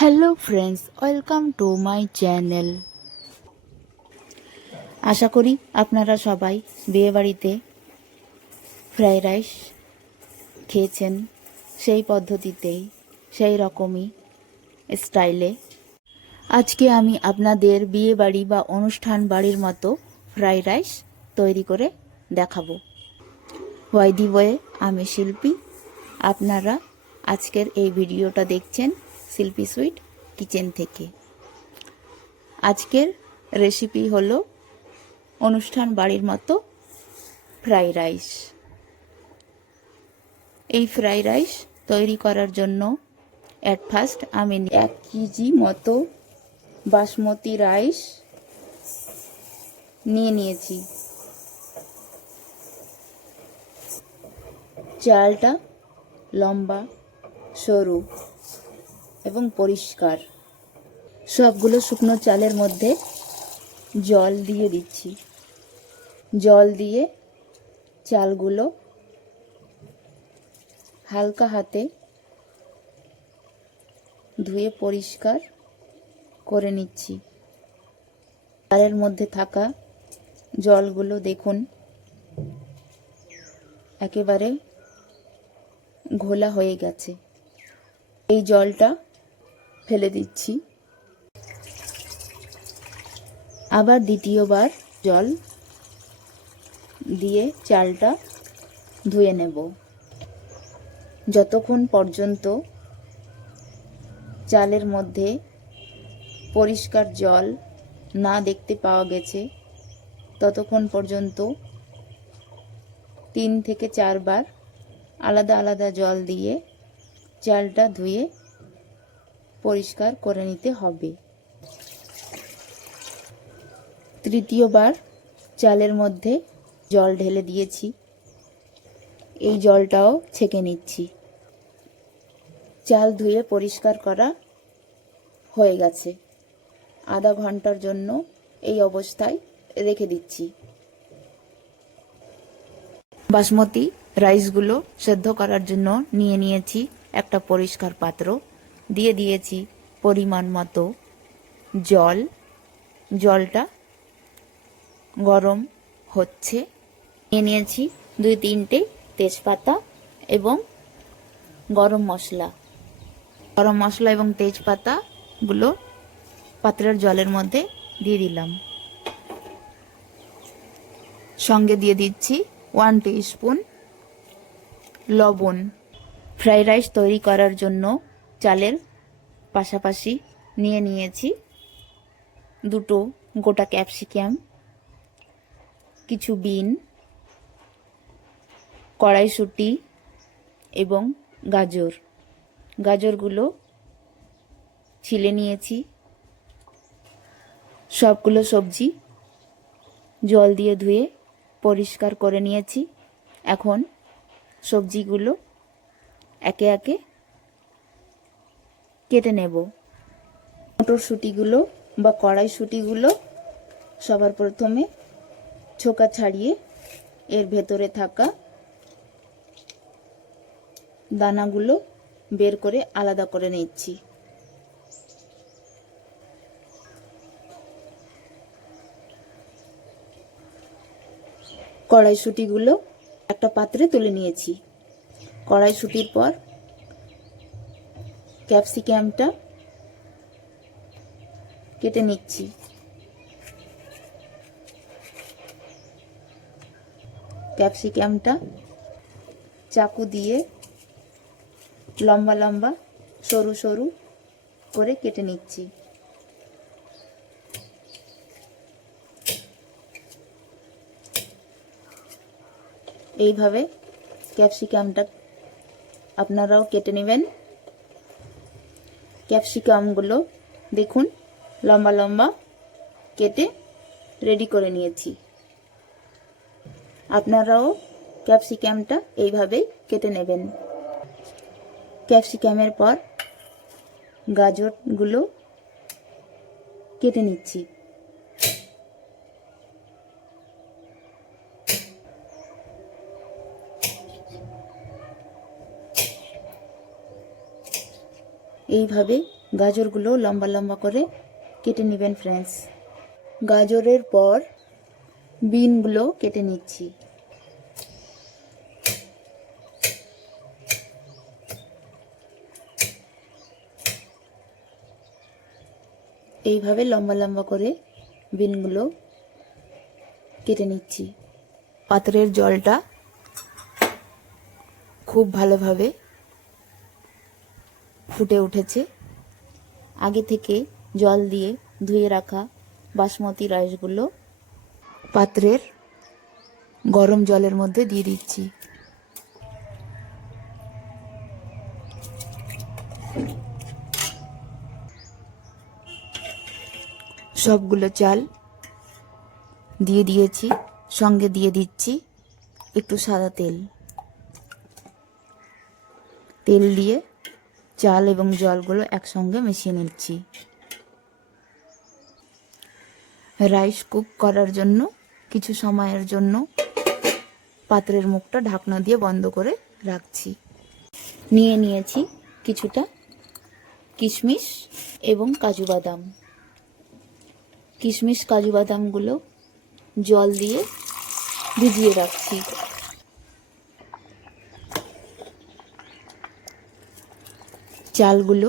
Hello friends, welcome to my channel. আশা করি আপনারা সবাই বিয়েবাড়িতে ফ্রাইড রাইস খেয়েছেন, সেই পদ্ধতিতেই, সেই রকমই স্টাইলে। আজকে আমি আপনাদের বিয়েবাড়ি বা অনুষ্ঠান বাড়ির মতো ফ্রাইড রাইস তৈরি করে দেখাবো। ওয়াই দি ওয়ে, আমি শিল্পী। আপনারা আজকের এই ভিডিওটা দেখছেন শিল্পী সুইট কিচেন থেকে। আজকের রেসিপি হলো অনুষ্ঠান বাড়ির মতো ফ্রাইড রাইস। এই ফ্রাইড রাইস তৈরি করার জন্য অ্যাট ফার্স্ট আমি 1 কেজি মতো বাসমতি রাইস নিয়েছি। চালটা লম্বা, সরু এবং পরিষ্কার। সবগুলো শুকনো চালের মধ্যে জল দিয়ে দিচ্ছি। জল দিয়ে চালগুলো হালকা হাতে ধুয়ে পরিষ্কার করে নিচ্ছি। চালের মধ্যে থাকা জলগুলো দেখুন একেবারে ঘোলা হয়ে গেছে। এই জলটা ফেলে দিচ্ছি। আবার দ্বিতীয়বার জল দিয়ে চালটা ধুয়ে নেব। যতক্ষণ পর্যন্ত চালের মধ্যে পরিষ্কার জল না দেখতে পাওয়া গেছে, ততক্ষণ পর্যন্ত 3 থেকে 4 বার আলাদা আলাদা জল দিয়ে চালটা ধুয়ে পরিষ্কার করে নিতে হবে। তৃতীয়বার চালের মধ্যে জল ঢেলে দিয়েছি। এই জলটাও ছেঁকে নিচ্ছি। চাল ধুয়ে পরিষ্কার করা হয়ে গেছে। আধা ঘন্টার জন্য এই অবস্থায় রেখে দিচ্ছি। বাসমতি রাইসগুলো সেদ্ধ করার জন্য নিয়েছি একটা পরিষ্কার পাত্র। দিয়ে দিয়েছি পরিমাণ মতো জল। জলটা গরম হচ্ছে। নিয়েছি 2-3টে তেজপাতা এবং গরম মশলা। গরম মশলা এবং তেজপাতাগুলো পাত্রের জলের মধ্যে দিয়ে দিলাম। সঙ্গে দিয়ে দিচ্ছি 1 টিস্পুন লবণ। ফ্রাইড রাইস তৈরি করার জন্য চালের পাশাপাশি নিয়েছি 2টো গোটা ক্যাপসিকাম, কিছু বিন, কড়াইশুঁটি এবং গাজর। গাজরগুলো ছিলে নিয়েছি। সবগুলো সবজি জল দিয়ে ধুয়ে পরিষ্কার করে নিয়েছি। এখন সবজিগুলো একে একে কেটে নেব। মটরশুঁটিগুলো বা কড়াইশুঁটিগুলো সবার প্রথমে ছোকা ছাড়িয়ে এর ভেতরে থাকা দানাগুলো বের করে আলাদা করে নিচ্ছি। কড়াইশুঁটিগুলো একটা পাত্রে তুলে নিয়েছি। কড়াইশুঁটির পর ক্যাপসিকামটা কেটে নিচ্ছি। ক্যাপসিকামটা চাকু দিয়ে লম্বা লম্বা সরু সরু করে কেটে নিচ্ছি। এইভাবে ক্যাপসিকামটা আপনারাও কেটে নেবেন। ক্যাপসিকামগুলো দেখুন লম্বা লম্বা কেটে রেডি করে নিয়েছি। আপনারাও ক্যাপসিকামটা এইভাবেই কেটে নেবেন। ক্যাপসিকামের পর গাজরগুলো কেটে নিচ্ছি। এইভাবে গাজরগুলো লম্বা লম্বা করে কেটে নেবেন ফ্রেন্ডস। গাজরের পর বিনগুলো কেটে নিচ্ছি। এইভাবে লম্বা লম্বা করে বিনগুলো কেটে নিচ্ছি। পাত্রের জলটা খুব ভালোভাবে ফুটে উঠেছে। আগে থেকে জল দিয়ে ধুয়ে রাখা বাসমতি রাইসগুলো পাত্রের গরম জলের মধ্যে দিয়ে দিচ্ছি। সবগুলো চাল দিয়ে দিয়েছি। সঙ্গে দিয়ে দিচ্ছি একটু সাদা তেল। তেল দিয়ে চাল এবং জলগুলো একসঙ্গে মিশিয়ে নিচ্ছি। রাইস কুক করার জন্য কিছু সময়ের জন্য পাত্রের মুখটা ঢাকনা দিয়ে বন্ধ করে রাখছি। নিয়ে নিয়েছি কিছুটা কিশমিশ এবং কাজু বাদাম। কিশমিশ কাজু বাদামগুলো জল দিয়ে ভিজিয়ে রাখছি। চালগুলো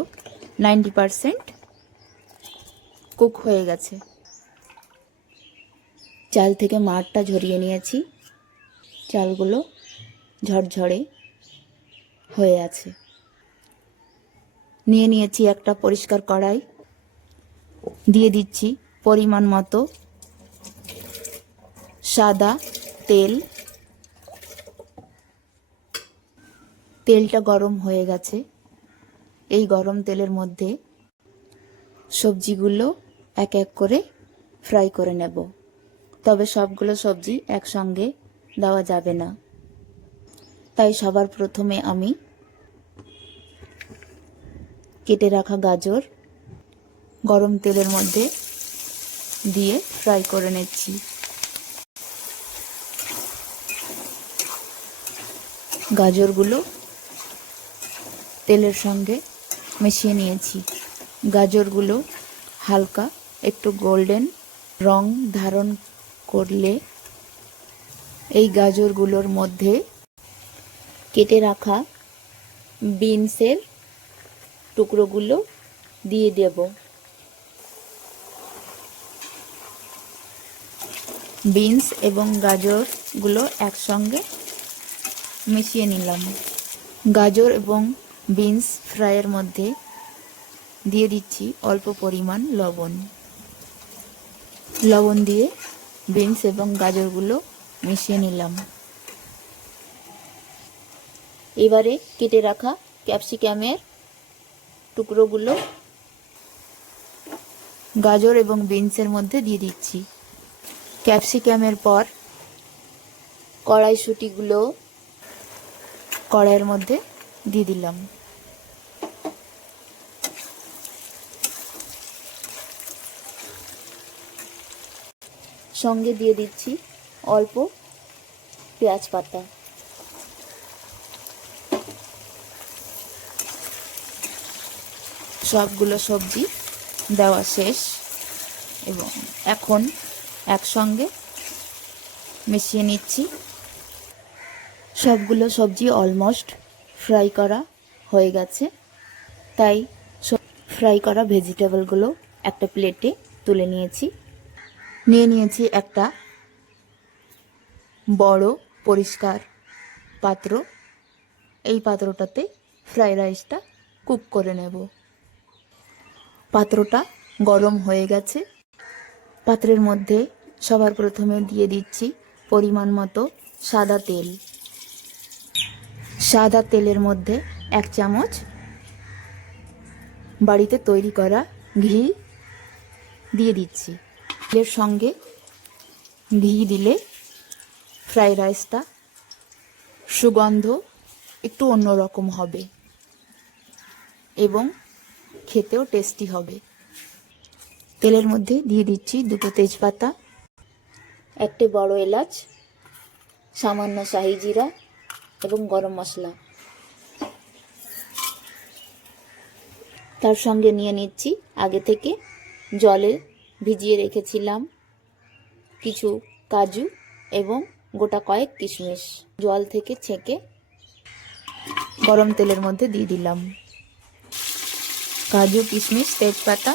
90% কুক হয়ে গেছে। চাল থেকে মাড়টা ঝরিয়ে নিয়েছি। চালগুলো ঝরঝরে হয়ে আছে। নিয়ে নিয়েছি একটা পরিষ্কার কড়াই। দিয়ে দিচ্ছি পরিমাণ মতো সাদা তেল। তেলটা গরম হয়ে গেছে। এই গরম তেলের মধ্যে সবজিগুলো এক এক করে ফ্রাই করে নেব। তবে সবগুলো সবজি একসঙ্গে দেওয়া যাবে না, তাই সবার প্রথমে আমি কেটে রাখা গাজর গরম তেলের মধ্যে দিয়ে ফ্রাই করে নিচ্ছি। গাজরগুলো তেলের সঙ্গে মিশিয়ে নিয়েছি। গাজরগুলো হালকা একটু গোল্ডেন রং ধারণ করলে এই গাজরগুলোর মধ্যে কেটে রাখা বিনসের টুকরোগুলো দিয়ে দেব। বিনস এবং গাজরগুলো একসঙ্গে মিশিয়ে নিলাম। গাজর এবং বিনস ফ্রাইয়ের মধ্যে দিয়ে দিচ্ছি অল্প পরিমাণ লবণ। লবণ দিয়ে বিনস এবং গাজরগুলো মিশিয়ে নিলাম। এবারে কেটে রাখা ক্যাপসিকামের টুকরোগুলো গাজর এবং বিনসের মধ্যে দিয়ে দিচ্ছি। ক্যাপসিকামের পর কড়াইশুঁটিগুলো কড়াইয়ের মধ্যে দিয়ে দিলাম। সঙ্গে দিয়ে দিচ্ছি অল্প পেঁয়াজ পাতা। সবগুলো সবজি দেওয়া শেষ এবং এখন একসঙ্গে মিশিয়ে নিচ্ছি। সবগুলো সবজি অলমোস্ট ফ্রাই করা হয়ে গেছে, তাই ফ্রাই করা ভেজিটেবলগুলো একটা প্লেটে তুলে নিয়েছি। নিয়ে নিয়েছি একটা বড় পরিষ্কার পাত্র। এই পাত্রটাতে ফ্রাই রাইসটা কুক করে নেব। পাত্রটা গরম হয়ে গেছে। পাত্রের মধ্যে সবার প্রথমে দিয়ে দিচ্ছি পরিমাণ মতো সাদা তেল। সাদা তেলের মধ্যে 1 চামচ বাড়িতে তৈরি করা ঘি দিয়ে দিচ্ছি। এর সঙ্গে ঘি দিলে ফ্রাই রাইসটা সুগন্ধ একটু অন্যরকম হবে এবং খেতেও টেস্টি হবে। তেলের মধ্যে দিয়ে দিচ্ছি 2টো তেজপাতা, 1টে বড় এলাচ, সামান্য শাহি জিরা এবং গরম মশলা। তার সঙ্গে নিয়ে নিচ্ছি আগে থেকে জলে ভিজিয়ে রেখেছিলাম কিছু কাজু এবং গোটা কয়েক কিশমিশ। জল থেকে ছেঁকে গরম তেলের মধ্যে দিয়ে দিলাম। কাজু, কিশমিশ, তেজপাতা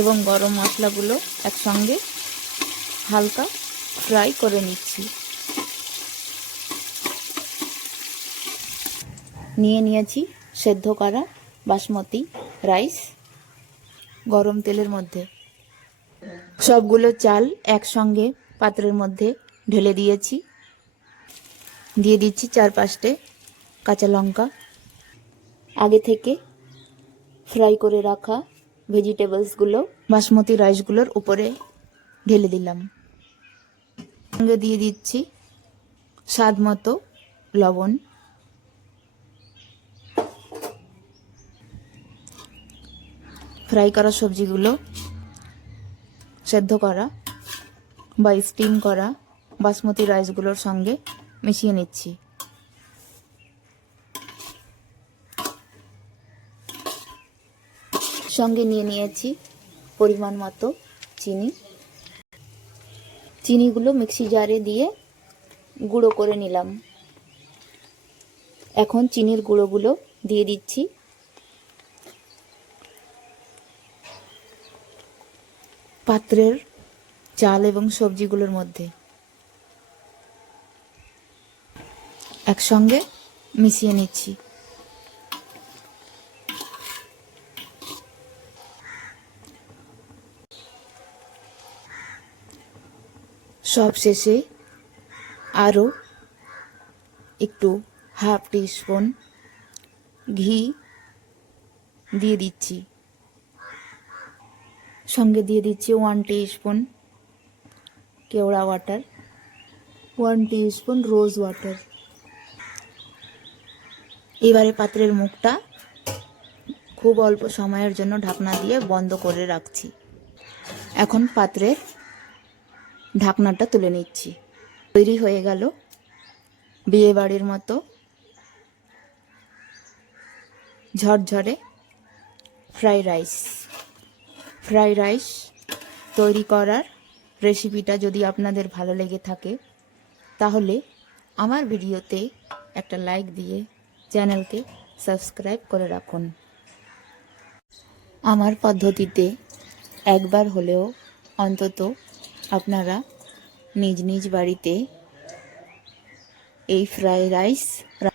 এবং গরম মশলাগুলো একসঙ্গে হালকা ফ্রাই করে নিচ্ছি। নিয়ে নিয়েছি সেদ্ধ করা বাসমতি রাইস। গরম তেলের মধ্যে সবগুলো চাল একসঙ্গে পাত্রের মধ্যে ঢেলে দিয়েছি। দিয়ে দিচ্ছি 4-5টে কাঁচা লঙ্কা। আগে থেকে ফ্রাই করে রাখা ভেজিটেবলসগুলো বাসমতি রাইসগুলোর উপরে ঢেলে দিলাম। সঙ্গে দিয়ে দিচ্ছি স্বাদ মতো লবণ। ফ্রাই করা সবজিগুলো সেদ্ধ করা বা স্টিম করা বাসমতি রাইসগুলোর সঙ্গে মিশিয়ে নিচ্ছি। সঙ্গে নিয়ে নিয়েছি পরিমাণ মতো চিনি। চিনিগুলো মিক্সি জারে দিয়ে গুঁড়ো করে নিলাম। এখন চিনির গুঁড়োগুলো দিয়ে দিচ্ছি। পাত্রের চাল এবং সবজিগুলোর মধ্যে একসঙ্গে মিশিয়ে নিচ্ছি। সব শেষে আরও একটু হাফ টিস্পুন ঘি দিয়ে দিচ্ছি। সঙ্গে দিয়ে দিচ্ছি 1 টিস্পুন কেওড়া ওয়াটার, 1 টিস্পুন রোজ ওয়াটার। এবারে পাত্রের মুখটা খুব অল্প সময়ের জন্য ঢাকনা দিয়ে বন্ধ করে রাখছি। এখন পাত্রের ঢাকনাটা তুলে নিচ্ছি। তৈরি হয়ে গেল বিয়ে বাড়ির মতো ঝরঝরে ফ্রাইড রাইস। ফ্রাইড রাইস তৈরি করার রেসিপিটা যদি আপনাদের ভালো লেগে থাকে তাহলে আমার ভিডিওতে একটা লাইক দিয়ে চ্যানেলকে সাবস্ক্রাইব করে রাখুন। আমার পদ্ধতিতে একবার হলেও অন্তত আপনারা নিজ নিজ বাড়িতে এই ফ্রাইড রাইস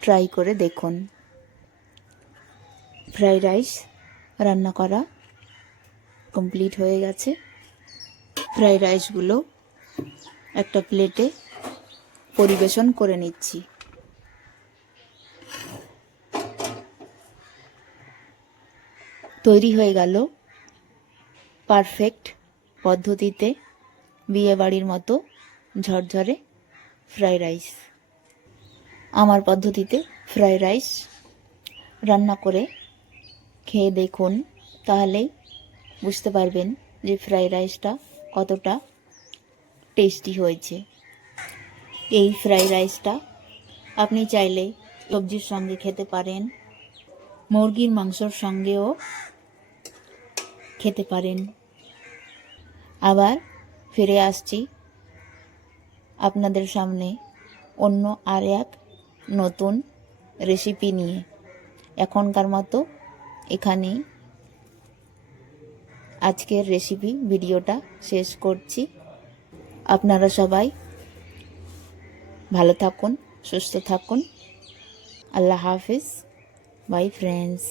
ট্রাই করে দেখুন। ফ্রাইড রাইস রান্না করা কমপ্লিট হয়ে গেছে। ফ্রাইড রাইসগুলো একটা প্লেটে পরিবেশন করে নিচ্ছি। তৈরি হয়ে গেল পারফেক্ট পদ্ধতিতে বিয়ে বাড়ির মতো ঝরঝরে ফ্রাইড রাইস। আমার পদ্ধতিতে ফ্রাইড রাইস রান্না করে খেয়ে দেখুন, তাহলেই বুঝতে পারবেন যে ফ্রাইড রাইসটা কতটা টেস্টি হয়েছে। এই ফ্রাইড রাইসটা আপনি চাইলে সবজির সঙ্গে খেতে পারেন, মুরগির মাংসর সঙ্গেও খেতে পারেন। আবার ফিরে আসছি আপনাদের সামনে অন্য আর এক নতুন রেসিপি নিয়ে। এখনকার মতো এখানেই আজকের রেসিপি ভিডিওটা শেষ করছি। আপনারা সবাই ভালো থাকুন, সুস্থ থাকুন। আল্লাহ হাফিজ। Bye friends.